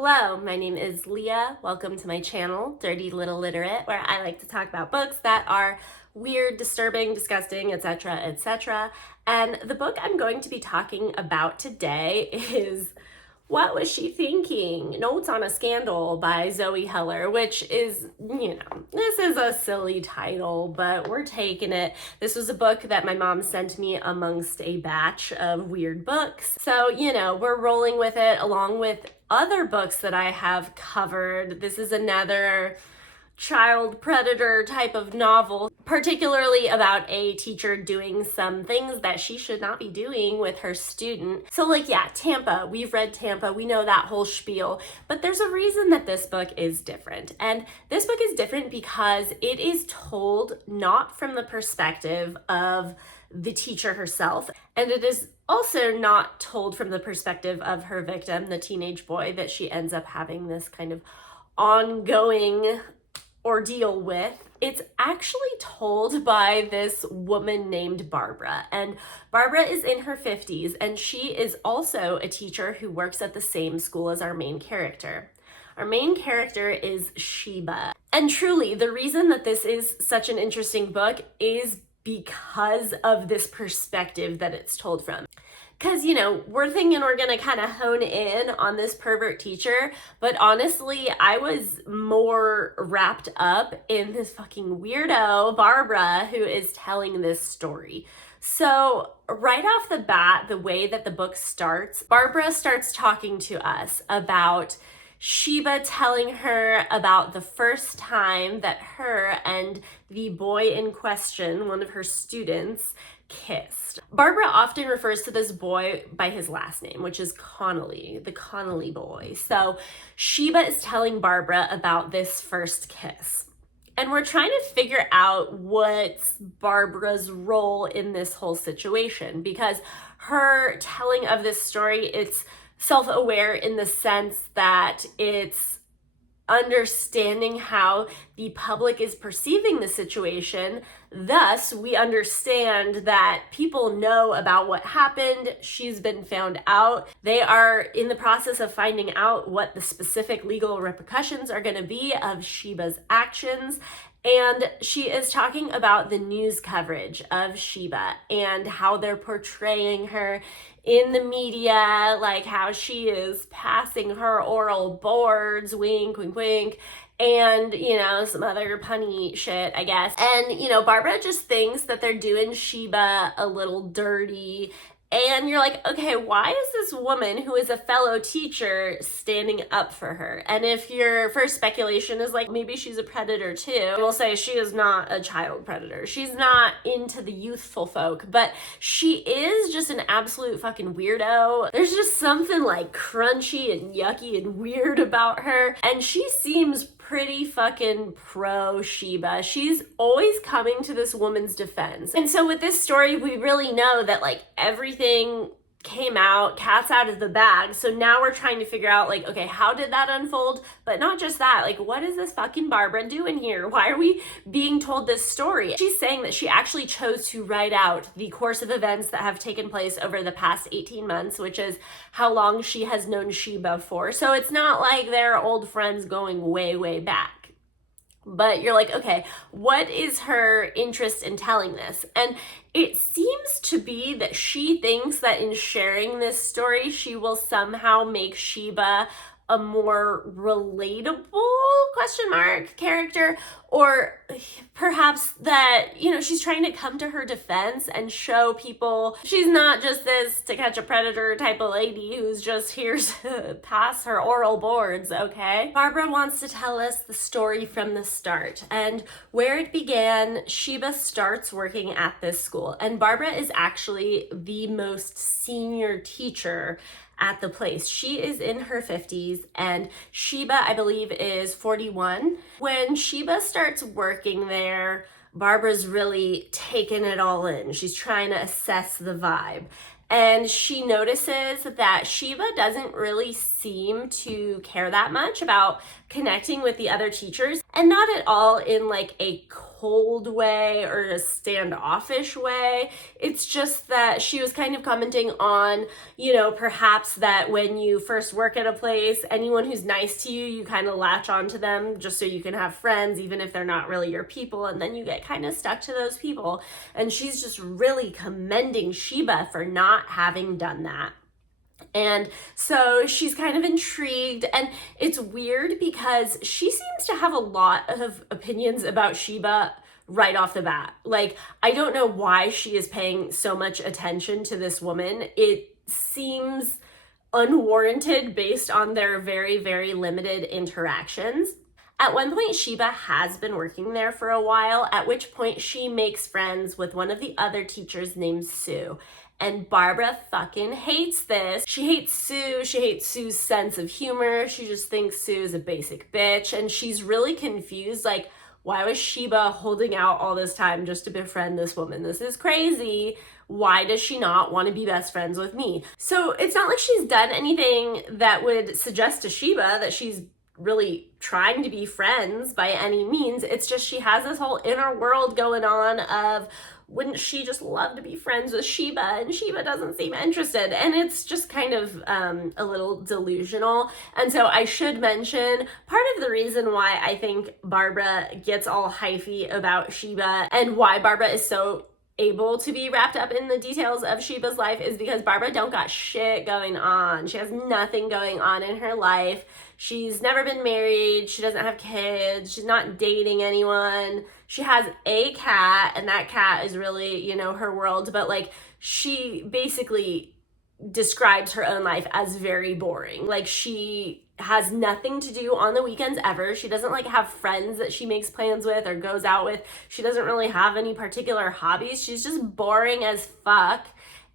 Hello, my name is Leah. Welcome to my channel, Dirty Little Literate, where I like to talk about books that are weird, disturbing, disgusting, etc., etc. And the book I'm going to be talking about today is What Was She Thinking? Notes on a Scandal by Zoë Heller, which is, this is a silly title, but we're taking it. This was a book that my mom sent me amongst a batch of weird books. So, we're rolling with it along with other books that I have covered. This is another child predator type of novel, particularly about a teacher doing some things that she should not be doing with her student. So Tampa, we've read Tampa, we know that whole spiel, but there's a reason that this book is different. And this book is different because it is told not from the perspective of the teacher herself, and it is also not told from the perspective of her victim, the teenage boy that she ends up having this kind of ongoing ordeal with. It's actually told by this woman named Barbara, and Barbara is in her 50s, and she is also a teacher who works at the same school as our main character. Our main character is Sheba, and truly the reason that this is such an interesting book is because of this perspective that it's told from. Because, we're thinking we're going to kind of hone in on this pervert teacher, but honestly, I was more wrapped up in this fucking weirdo, Barbara, who is telling this story. So right off the bat, the way that the book starts, Barbara starts talking to us about Sheba telling her about the first time that her and the boy in question, one of her students, kissed. Barbara often refers to this boy by his last name, which is Connolly, the Connolly boy. So Sheba is telling Barbara about this first kiss. And we're trying to figure out what's Barbara's role in this whole situation, because her telling of this story, it's self-aware in the sense that it's understanding how the public is perceiving the situation. Thus, we understand that people know about what happened. She's been found out. They are in the process of finding out what the specific legal repercussions are going to be of Sheba's actions. And she is talking about the news coverage of Sheba and how they're portraying her in the media, like how she is passing her oral boards, wink, wink, wink, and, some other punny shit, I guess. And, Barbara just thinks that they're doing Sheba a little dirty. And you're like, okay, why is this woman who is a fellow teacher standing up for her? And if your first speculation is like, maybe she's a predator too, we'll say she is not a child predator. She's not into the youthful folk, but she is just an absolute fucking weirdo. There's just something like crunchy and yucky and weird about her. And she seems pretty fucking pro Sheba. She's always coming to this woman's defense. And so with this story, we really know that everything came out, cat's out of the bag. So now we're trying to figure out okay, how did that unfold? But not just that, what is this fucking Barbara doing here? Why are we being told this story? She's saying that she actually chose to write out the course of events that have taken place over the past 18 months, which is how long she has known Sheba for. So it's not like they're old friends going way, way back. But you're like, okay, what is her interest in telling this? And it seems to be that she thinks that in sharing this story, she will somehow make Sheba a more relatable character, or perhaps that, she's trying to come to her defense and show people she's not just this to catch a predator type of lady who's just here to pass her oral boards, okay? Barbara wants to tell us the story from the start, and where it began. Sheba starts working at this school, and Barbara is actually the most senior teacher at the place. She is in her 50s, and Sheba, I believe, is 41. When Sheba starts working there, Barbara's really taking it all in. She's trying to assess the vibe. And she notices that Sheba doesn't really seem to care that much about connecting with the other teachers. and not at all in like a cold way or a standoffish way. It's just that she was kind of commenting on, you know, perhaps that when you first work at a place, anyone who's nice to you, you kind of latch onto them just so you can have friends, even if they're not really your people, and then you get kind of stuck to those people. And she's just really commending Sheba for not having done that. And so she's kind of intrigued, and it's weird because she seems to have a lot of opinions about Sheba right off the bat. Like, I don't know why she is paying so much attention to this woman. It seems unwarranted based on their very, very limited interactions. At one point, Sheba has been working there for a while, at which point she makes friends with one of the other teachers named Sue. And Barbara fucking hates this. She hates Sue. She hates Sue's sense of humor. She just thinks Sue is a basic bitch. And she's really confused. Like, why was Sheba holding out all this time just to befriend this woman? This is crazy. Why does she not want to be best friends with me? So it's not like she's done anything that would suggest to Sheba that she's really trying to be friends by any means. It's just she has this whole inner world going on of, wouldn't she just love to be friends with Sheba? And Sheba doesn't seem interested. And it's just kind of a little delusional. And so I should mention, part of the reason why I think Barbara gets all hyphy about Sheba and why Barbara is so able to be wrapped up in the details of Sheba's life is because Barbara don't got shit going on. She has nothing going on in her life. She's never been married. She doesn't have kids. She's not dating anyone. She has a cat, and that cat is really, you know, her world. But like, she basically describes her own life as very boring. Like, she has nothing to do on the weekends ever. She doesn't like have friends that she makes plans with or goes out with. She doesn't really have any particular hobbies. She's just boring as fuck.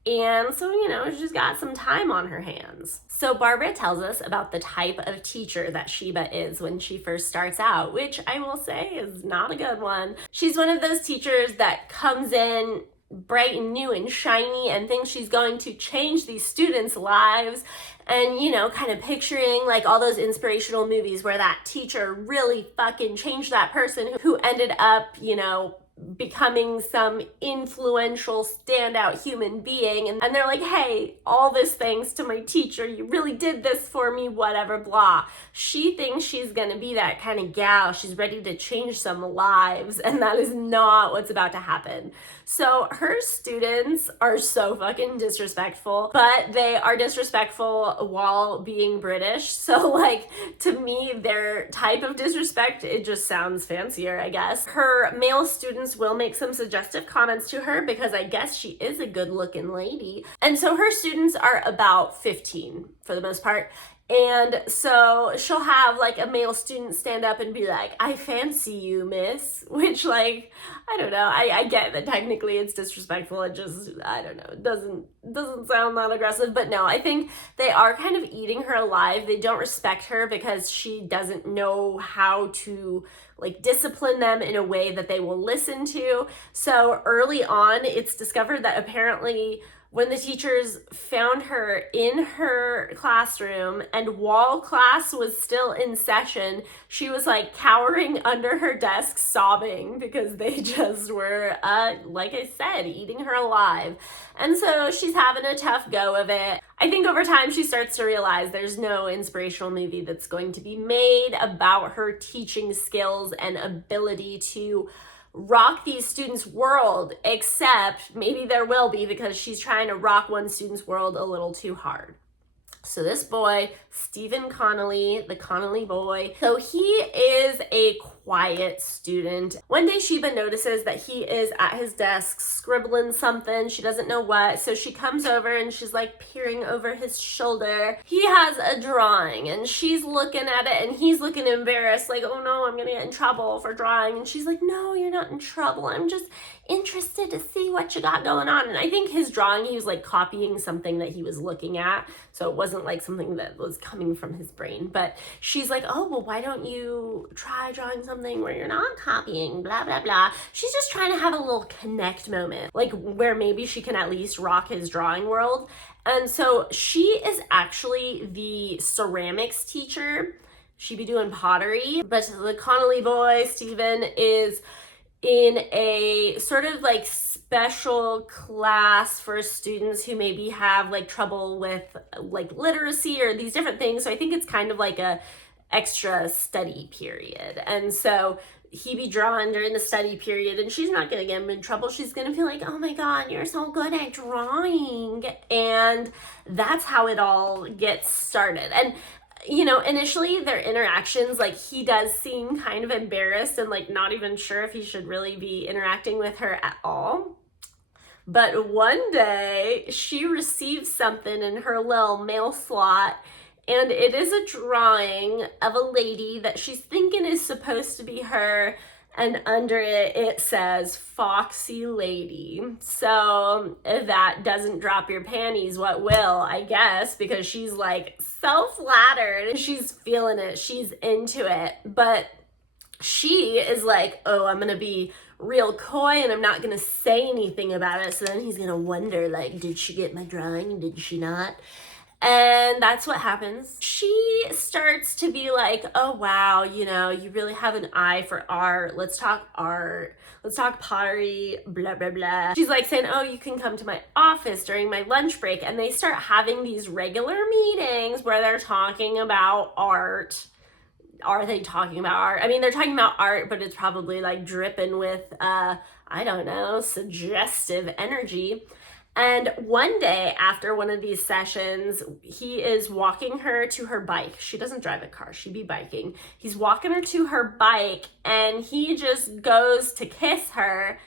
And so, you know, she's got some time on her hands. So Barbara tells us about the type of teacher that Sheba is when she first starts out, which I will say is not a good one. She's one of those teachers that comes in bright and new and shiny and thinks she's going to change these students' lives. And, you know, kind of picturing like all those inspirational movies where that teacher really fucking changed that person who ended up, you know, becoming some influential standout human being, and they're like, hey, all this thanks to my teacher, you really did this for me, whatever, blah. She thinks she's gonna be that kind of gal. She's ready to change some lives, and that is not what's about to happen. So her students are so fucking disrespectful, but they are disrespectful while being British. So like, to me, their type of disrespect, it just sounds fancier, I guess. Her male students will make some suggestive comments to her because I guess she is a good looking lady. And so her students are about 15 for the most part. And so she'll have like a male student stand up and be like, I fancy you, miss, which like, I don't know. I get that technically it's disrespectful. It just, I don't know. It doesn't sound that aggressive, but no, I think they are kind of eating her alive. They don't respect her because she doesn't know how to like discipline them in a way that they will listen to. So early on, it's discovered that apparently when the teachers found her in her classroom and while class was still in session, she was like cowering under her desk sobbing because they just were, like I said, eating her alive. And so she's having a tough go of it. I think over time she starts to realize there's no inspirational movie that's going to be made about her teaching skills and ability to rock these students' world, except maybe there will be because she's trying to rock one student's world a little too hard. So this boy, Stephen Connolly, the Connolly boy, so he is a quiet student. One day Sheba notices that he is at his desk scribbling something. She doesn't know what. So she comes over and she's like peering over his shoulder. He has a drawing and she's looking at it and he's looking embarrassed like, oh no, I'm gonna get in trouble for drawing. And she's like, no, you're not in trouble. I'm just interested to see what you got going on. And I think his drawing, he was like copying something that he was looking at. So it wasn't like something that was coming from his brain. But she's like, oh, well, why don't you try drawing something where you're not copying, blah, blah, blah. She's just trying to have a little connect moment, like where maybe she can at least rock his drawing world. And so she is actually the ceramics teacher she be doing pottery. But the Connolly boy, Steven, is in a sort of like special class for students who maybe have like trouble with like literacy or these different things. So I think it's kind of like a extra study period. And so he be drawing during the study period, and she's not gonna get him in trouble. She's gonna feel like, oh my God, you're so good at drawing. And that's how it all gets started. And you know, initially their interactions, like he does seem kind of embarrassed and like not even sure if he should really be interacting with her at all. But one day she receives something in her little mail slot, and it is a drawing of a lady that she's thinking is supposed to be her, and under it, it says Foxy Lady. So if that doesn't drop your panties, what will, I guess, because she's like so flattered and she's feeling it. She's into it. But she is like, oh, I'm gonna be real coy and I'm not gonna say anything about it. So then he's gonna wonder, like, did she get my drawing? Did she not? And that's what happens. She starts to be like, oh wow, you know, you really have an eye for art. Let's talk art. Let's talk pottery, blah, blah, blah. She's like saying, oh, you can come to my office during my lunch break. And they start having these regular meetings where they're talking about art. Are they talking about art? I mean, they're talking about art, but it's probably like dripping with, I don't know, suggestive energy. And one day after one of these sessions, he is walking her to her bike. She doesn't drive a car, she'd be biking. He's walking her to her bike and he just goes to kiss her.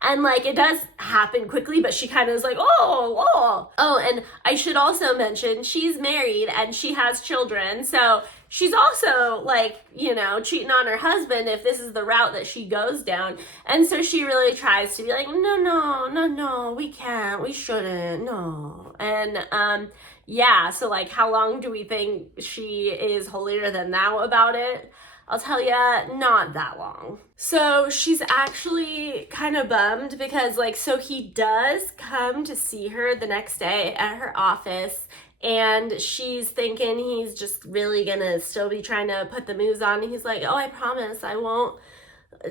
And like it does happen quickly, but she kind of is like, oh, and I should also mention she's married and she has children. So she's also like, you know, cheating on her husband if this is the route that she goes down. And so she really tries to be like, no, we can't, we shouldn't, no. And yeah, so like how long do we think she is holier than thou about it? I'll tell you, not that long. So she's actually kind of bummed because like, so he does come to see her the next day at her office, and she's thinking he's just really gonna still be trying to put the moves on. And he's like, oh, I promise I won't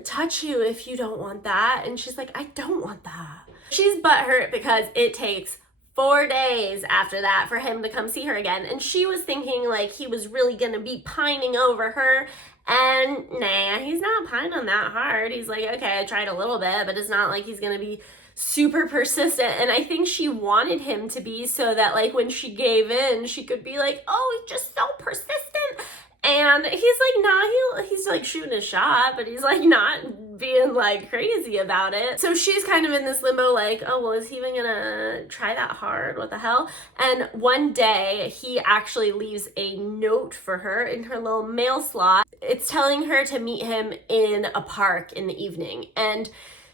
touch you if you don't want that. And she's like, I don't want that. She's butthurt because it takes 4 days after that for him to come see her again. And she was thinking like he was really gonna be pining over her. And nah, he's not pining that hard. He's like, okay, I tried a little bit, but it's not like he's gonna be super persistent. And I think she wanted him to be, so that like when she gave in, she could be like, oh, he's just so persistent. And he's like, nah, he's like shooting a shot, but he's like not being like crazy about it. So she's kind of in this limbo like, oh, well, is he even gonna try that hard? What the hell? And one day he actually leaves a note for her in her little mail slot. It's telling her to meet him in a park in the evening. And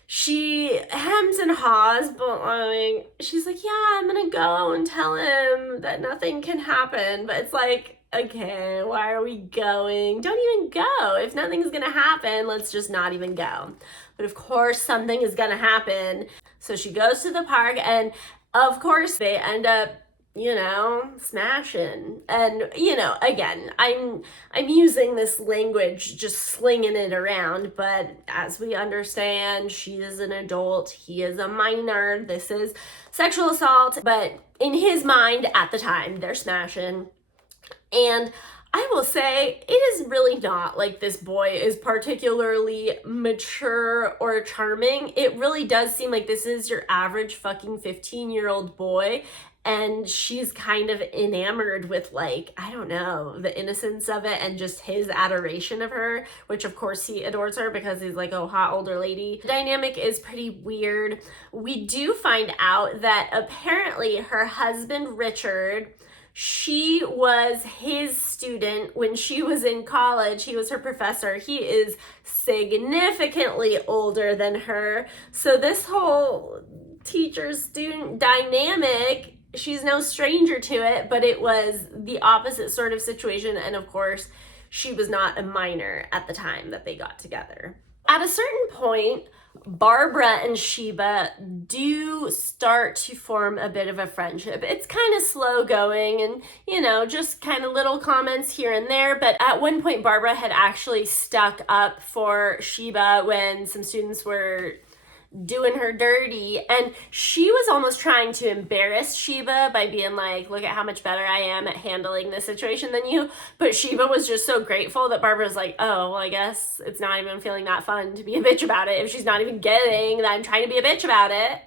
she hems and haws, but like, she's like, yeah, I'm gonna go and tell him that nothing can happen. But it's like, okay, why are we going? Don't even go. If nothing's gonna happen, let's just not even go. But of course, something is gonna happen. So she goes to the park, and of course, they end up, you know, smashing. And, you know, again, I'm using this language, just slinging it around, but as we understand, she is an adult, he is a minor, this is sexual assault, but in his mind at the time, they're smashing. And I will say, it is really not like this boy is particularly mature or charming. It really does seem like this is your average fucking 15-year-old boy. And she's kind of enamored with like, I don't know, the innocence of it and just his adoration of her, which of course he adores her because he's like, oh, hot older lady. The dynamic is pretty weird. We do find out that apparently her husband, Richard, she was his student when she was in college. He was her professor. He is significantly older than her. So this whole teacher-student dynamic, she's no stranger to it, but it was the opposite sort of situation. And of course, she was not a minor at the time that they got together. At a certain point, Barbara and Sheba do start to form a bit of a friendship. It's kind of slow going and, just kind of little comments here and there. But at one point, Barbara had actually stuck up for Sheba when some students were doing her dirty, and she was almost trying to embarrass Sheba by being like, look at how much better I am at handling this situation than you. But Sheba was just so grateful that Barbara was like, oh, well, I guess it's not even feeling that fun to be a bitch about it if she's not even getting that I'm trying to be a bitch about it.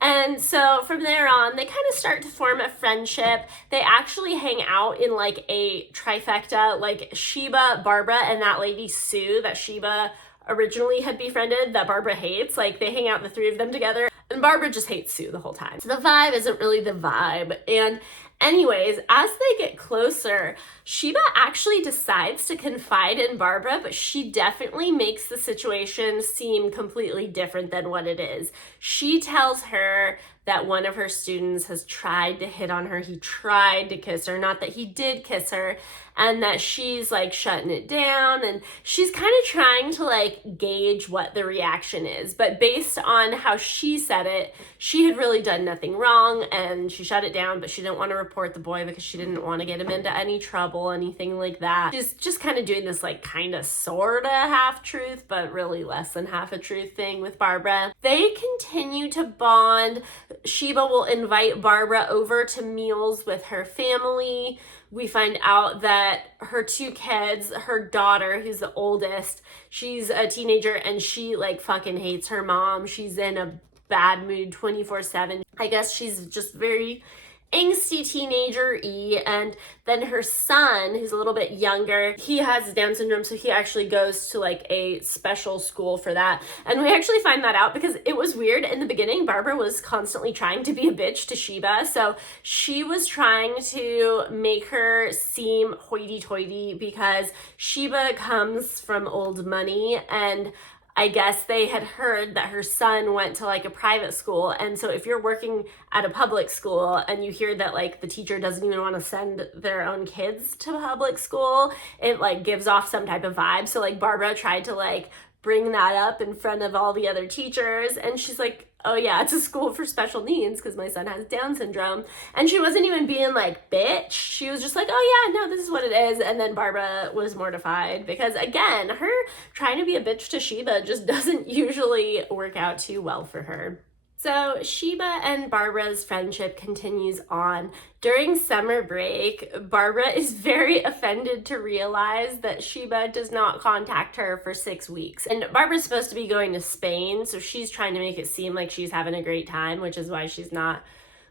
And so from there on, they kind of start to form a friendship. They actually hang out in like a trifecta, like Sheba, Barbara, and that lady Sue that Sheba originally had befriended that Barbara hates. Like, they hang out, the three of them together, and Barbara just hates Sue the whole time. So the vibe isn't really the vibe. And anyways, as they get closer, Sheba actually decides to confide in Barbara, but she definitely makes the situation seem completely different than what it is. She tells her that one of her students has tried to hit on her. He tried to kiss her, not that he did kiss her, and that she's like shutting it down, and she's kind of trying to like gauge what the reaction is. But based on how she said it, she had really done nothing wrong, and she shut it down, but she didn't want to report the boy because she didn't want to get him into any trouble, anything like that. She's just kind of doing this like kind of sort of half truth, but really less than half a truth thing with Barbara. They continue to bond. Sheba will invite Barbara over to meals with her family. We find out that her two kids, her daughter, who's the oldest, she's a teenager and she like fucking hates her mom. She's in a bad mood 24/7. I guess she's just very angsty teenager-y. And then her son, who's a little bit younger, he has Down syndrome, so he actually goes to like a special school for that. And we actually find that out because it was weird. In the beginning, Barbara was constantly trying to be a bitch to Sheba, so she was trying to make her seem hoity-toity because Sheba comes from old money, and I guess they had heard that her son went to like a private school. And so if you're working at a public school and you hear that like the teacher doesn't even want to send their own kids to public school, it like gives off some type of vibe. So like Barbara tried to like bring that up in front of all the other teachers, and she's like, oh yeah, it's a school for special needs because my son has Down syndrome. And she wasn't even being like, bitch. She was just like, oh yeah, no, this is what it is. And then Barbara was mortified because, again, her trying to be a bitch to Sheba just doesn't usually work out too well for her. So Sheba and Barbara's friendship continues on. During summer break, Barbara is very offended to realize that Sheba does not contact her for 6 weeks. And Barbara's supposed to be going to Spain, so she's trying to make it seem like she's having a great time, which is why she's not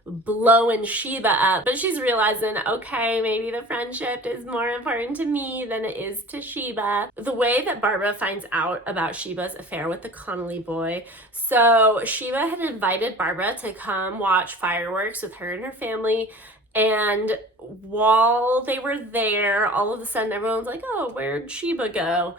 blowing Sheba up. But she's realizing, okay, maybe the friendship is more important to me than it is to Sheba. The way that Barbara finds out about Sheba's affair with the Connolly boy, so Sheba had invited Barbara to come watch fireworks with her and her family. And while they were there, all of a sudden everyone's like, oh, where'd Sheba go?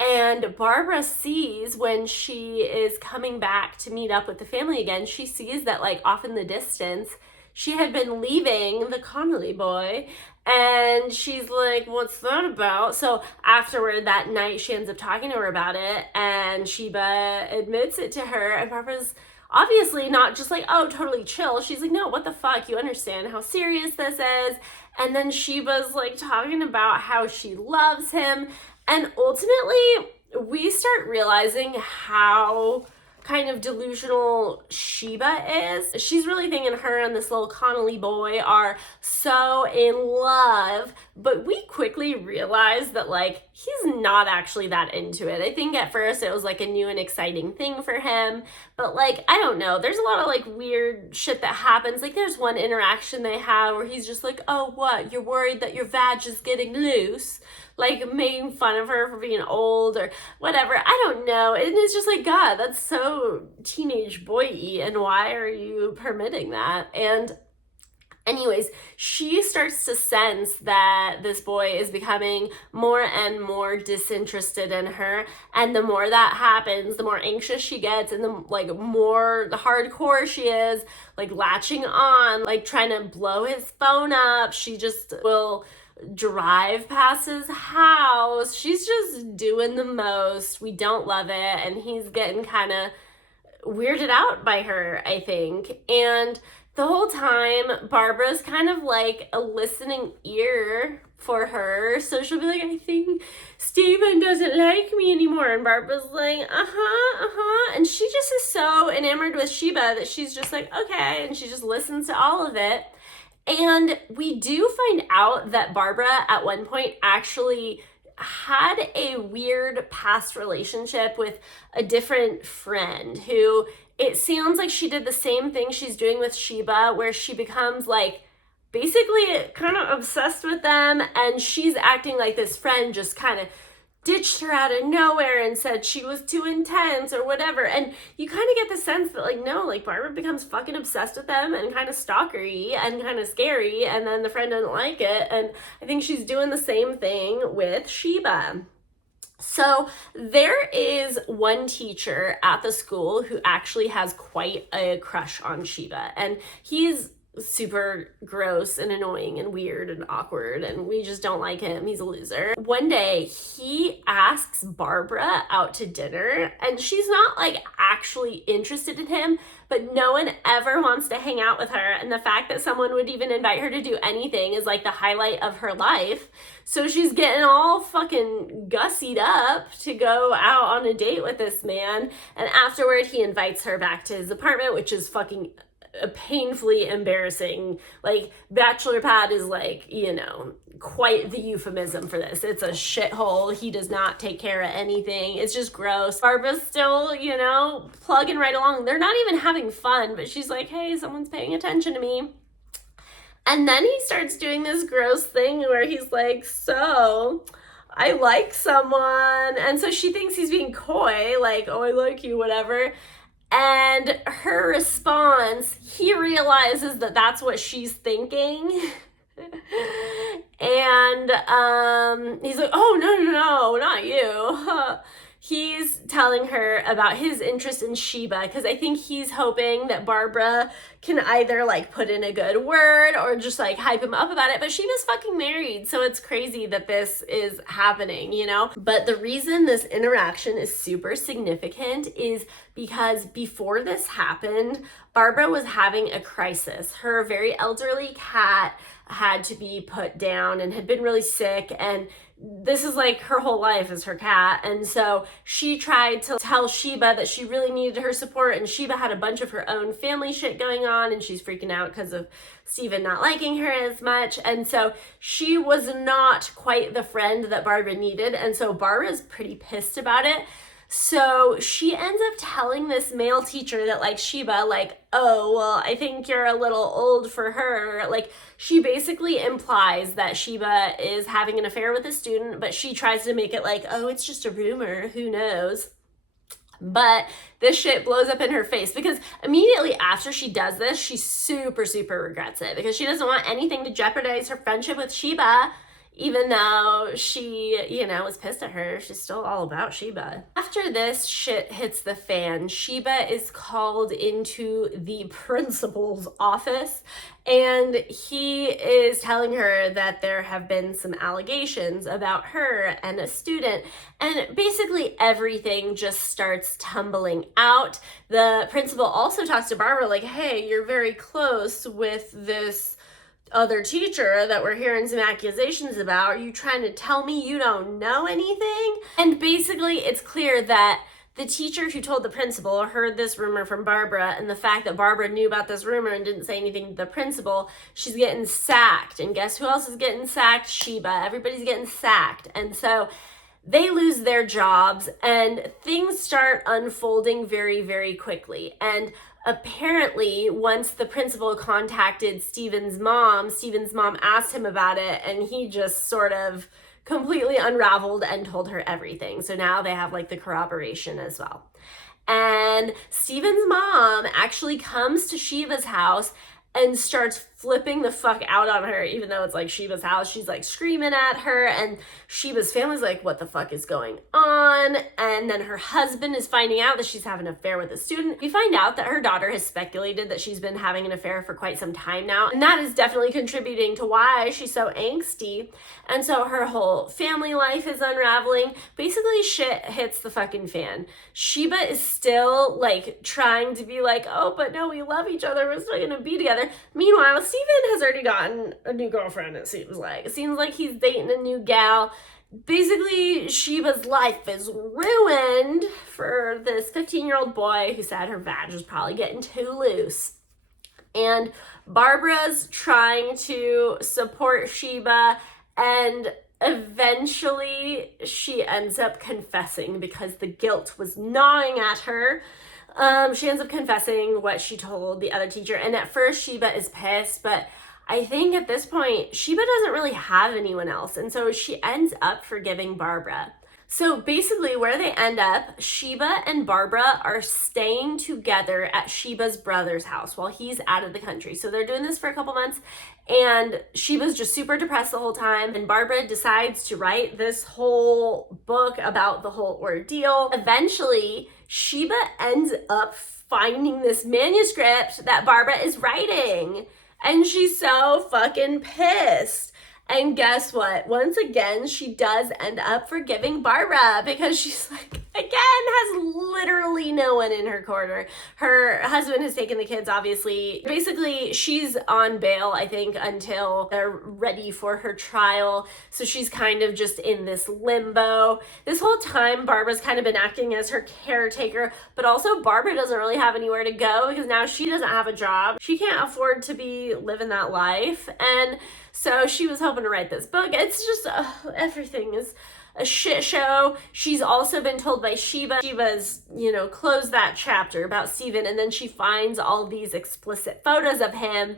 And Barbara sees, when she is coming back to meet up with the family again, she sees that like off in the distance, she had been leaving the Connolly boy. And she's like, what's that about? So afterward that night, she ends up talking to her about it, and Sheba admits it to her, and Barbara's obviously not just like, oh, totally chill. She's like, no, what the fuck? You understand how serious this is? And then Sheba's like talking about how she loves him. And ultimately, we start realizing how kind of delusional Sheba is. She's really thinking her and this little Connolly boy are so in love, but we quickly realize that like he's not actually that into it. I think at first it was like a new and exciting thing for him, but like, I don't know, there's a lot of like weird shit that happens. Like there's one interaction they have where he's just like, oh, what, you're worried that your vag is getting loose? Like making fun of her for being old or whatever. I don't know. And it's just like, God, that's so teenage boy-y, and why are you permitting that? And anyways, she starts to sense that this boy is becoming more and more disinterested in her. And the more that happens, the more anxious she gets, and the like more hardcore she is, like latching on, like trying to blow his phone up. She just will drive past his house. She's just doing the most. We don't love it. And he's getting kind of weirded out by her, I think. And the whole time, Barbara's kind of like a listening ear for her. So she'll be like, I think Steven doesn't like me anymore. And Barbara's like, uh-huh. And she just is so enamored with Sheba that she's just like, okay. And she just listens to all of it. And we do find out that Barbara at one point actually had a weird past relationship with a different friend who it sounds like she did the same thing she's doing with Sheba, where she becomes like basically kind of obsessed with them, and she's acting like this friend just kind of ditched her out of nowhere and said she was too intense or whatever. And you kind of get the sense that like, no, like Barbara becomes fucking obsessed with them and kind of stalkery and kind of scary, and then the friend doesn't like it. And I think she's doing the same thing with Sheba. So there is one teacher at the school who actually has quite a crush on Sheba, and he's super gross and annoying and weird and awkward, and we just don't like him. He's a loser. One day he asks Barbara out to dinner, and she's not like actually interested in him, but no one ever wants to hang out with her, and the fact that someone would even invite her to do anything is like the highlight of her life. So she's getting all fucking gussied up to go out on a date with this man, and afterward he invites her back to his apartment, which is fucking painfully embarrassing. Like, bachelor pad is like, you know, quite the euphemism for this. It's a shithole. He does not take care of anything. It's just gross. Barbara's still, you know, plugging right along. They're not even having fun, but she's like, hey, someone's paying attention to me. And then he starts doing this gross thing where he's like, so I like someone. And so she thinks he's being coy, like, oh, I like you, whatever. And her response, he realizes that that's what she's thinking. And he's like, oh, no, not you. He's telling her about his interest in Sheba, because I think he's hoping that Barbara can either like put in a good word or just like hype him up about it. But Sheba's fucking married, so it's crazy that this is happening, you know? But the reason this interaction is super significant is because before this happened, Barbara was having a crisis. Her very elderly cat had to be put down and had been really sick, and this is like her whole life is her cat. And so she tried to tell Sheba that she really needed her support, and Sheba had a bunch of her own family shit going on, and she's freaking out because of Steven not liking her as much. And so she was not quite the friend that Barbara needed, and so Barbara's pretty pissed about it. So she ends up telling this male teacher that likes Sheba, like, oh, well, I think you're a little old for her. Like, she basically implies that Sheba is having an affair with a student, but she tries to make it like, oh, it's just a rumor, who knows? But this shit blows up in her face, because immediately after she does this, she super regrets it, because she doesn't want anything to jeopardize her friendship with Sheba. Even though she, you know, was pissed at her, she's still all about Sheba. After this shit hits the fan, Sheba is called into the principal's office, and he is telling her that there have been some allegations about her and a student, and basically everything just starts tumbling out. The principal also talks to Barbara like, hey, you're very close with this other teacher that we're hearing some accusations about. Are you trying to tell me you don't know anything? And basically it's clear that the teacher who told the principal heard this rumor from Barbara, and the fact that Barbara knew about this rumor and didn't say anything to the principal, she's getting sacked. And guess who else is getting sacked? Sheba. Everybody's getting sacked. And so they lose their jobs, and things start unfolding very quickly. And apparently, once the principal contacted Steven's mom asked him about it, and he just sort of completely unraveled and told her everything. So now they have like the corroboration as well. And Steven's mom actually comes to Sheba's house and starts flipping the fuck out on her, even though it's like Sheba's house. She's like screaming at her, and Sheba's family's like, what the fuck is going on? And then her husband is finding out that she's having an affair with a student. We find out that her daughter has speculated that she's been having an affair for quite some time now, and that is definitely contributing to why she's so angsty. And so her whole family life is unraveling. Basically, shit hits the fucking fan. Sheba is still like trying to be like, oh, but no, we love each other, we're still gonna be together. Meanwhile, Steven has already gotten a new girlfriend, it seems like. It seems like he's dating a new gal. Basically, Sheba's life is ruined for this 15-year-old boy who said her vag was probably getting too loose. And Barbara's trying to support Sheba, and eventually she ends up confessing because the guilt was gnawing at her. She ends up confessing what she told the other teacher, and at first Sheba is pissed, but I think at this point Sheba doesn't really have anyone else, and so she ends up forgiving Barbara. So basically where they end up, Sheba and Barbara are staying together at Sheba's brother's house while he's out of the country. So they're doing this for a couple months, and Sheba's just super depressed the whole time, and Barbara decides to write this whole book about the whole ordeal. Eventually, Sheba ends up finding this manuscript that Barbara is writing, and she's so fucking pissed. And guess what? Once again, she does end up forgiving Barbara because she's like, again, has literally no one in her corner. Her husband has taken the kids, obviously. Basically, she's on bail, I think, until they're ready for her trial. So she's kind of just in this limbo. This whole time, Barbara's kind of been acting as her caretaker, but also Barbara doesn't really have anywhere to go because now she doesn't have a job. She can't afford to be living that life. And so she was hoping to write this book. It's just, everything is a shit show. She's also been told by Sheba, Sheba's, closed that chapter about Steven, and then she finds all these explicit photos of him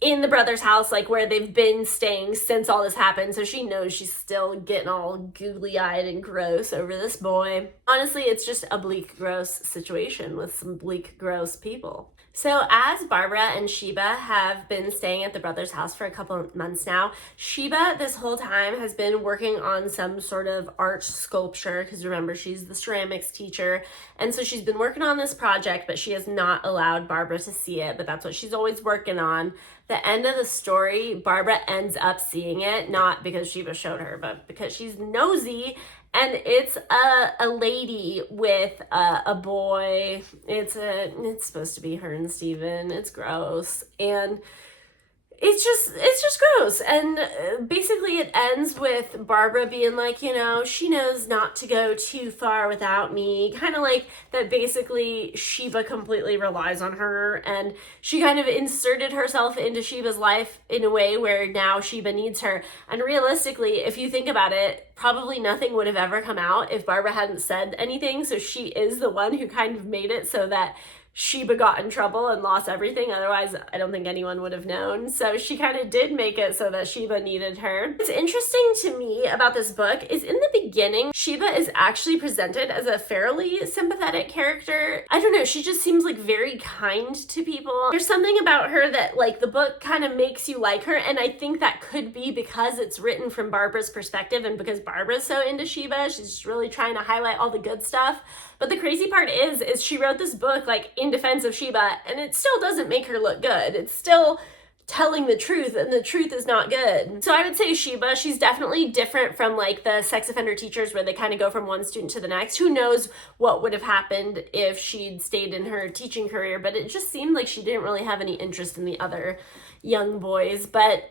in the brother's house, like where they've been staying since all this happened. So she knows she's still getting all googly-eyed and gross over this boy. Honestly, it's just a bleak, gross situation with some bleak, gross people. So as Barbara and Sheba have been staying at the brother's house for a couple of months now, Sheba this whole time has been working on some sort of art sculpture, because remember, she's the ceramics teacher. And so she's been working on this project, but she has not allowed Barbara to see it, but that's what she's always working on. The end of the story, Barbara ends up seeing it, not because Sheba showed her, but because she's nosy. And it's a lady with a boy. It's supposed to be her and Steven. It's gross. And it's just gross. And basically it ends with Barbara being like, she knows not to go too far without me. Kind of like that basically Sheba completely relies on her, and she kind of inserted herself into Sheba's life in a way where now Sheba needs her. And realistically, if you think about it, probably nothing would have ever come out if Barbara hadn't said anything. So she is the one who kind of made it so that Sheba got in trouble and lost everything. Otherwise, I don't think anyone would have known. So she kind of did make it so that Sheba needed her. What's interesting to me about this book is in the beginning, Sheba is actually presented as a fairly sympathetic character. I don't know, she just seems like very kind to people. There's something about her that like the book kind of makes you like her, and I think that could be because it's written from Barbara's perspective and because Barbara's so into Sheba. She's just really trying to highlight all the good stuff. But the crazy part is she wrote this book like in defense of Sheba, and it still doesn't make her look good. It's still telling the truth, and the truth is not good. So I would say Sheba, she's definitely different from like the sex offender teachers where they kind of go from one student to the next. Who knows what would have happened if she'd stayed in her teaching career, but it just seemed like she didn't really have any interest in the other young boys. But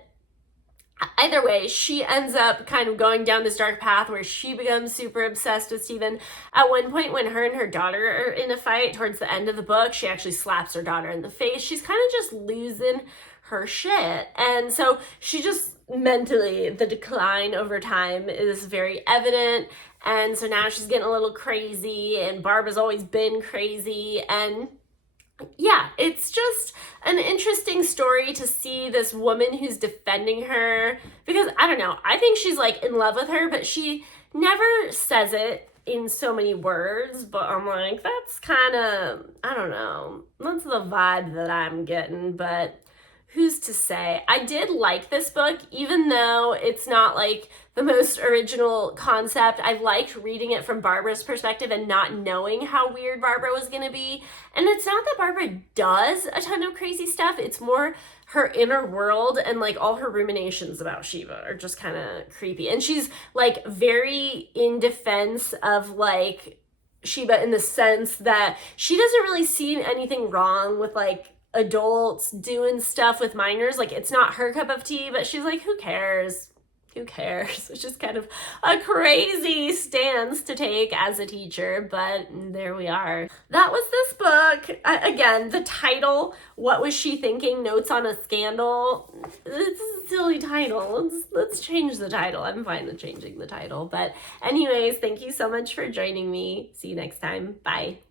either way, she ends up kind of going down this dark path where she becomes super obsessed with Steven. At one point, when her and her daughter are in a fight towards the end of the book, she actually slaps her daughter in the face. She's kind of just losing her shit. And so she just mentally, the decline over time is very evident. And so now she's getting a little crazy, and Barbara's always been crazy. And yeah, it's just an interesting story to see this woman who's defending her, because I don't know, I think she's like in love with her, but she never says it in so many words. But I'm like, that's kind of, I don't know, that's the vibe that I'm getting. But who's to say? I did like this book, even though it's not like the most original concept. I liked reading it from Barbara's perspective and not knowing how weird Barbara was going to be. And it's not that Barbara does a ton of crazy stuff. It's more her inner world, and like all her ruminations about Shiva are just kind of creepy. And she's like very in defense of like Shiva in the sense that she doesn't really see anything wrong with like adults doing stuff with minors. Like, it's not her cup of tea, but she's like, who cares? Who cares? It's just kind of a crazy stance to take as a teacher, but there we are. That was this book. Again, the title, What Was She Thinking? Notes on a Scandal. It's a silly title. Let's change the title. I'm fine with changing the title. But anyways, thank you so much for joining me. See you next time. Bye.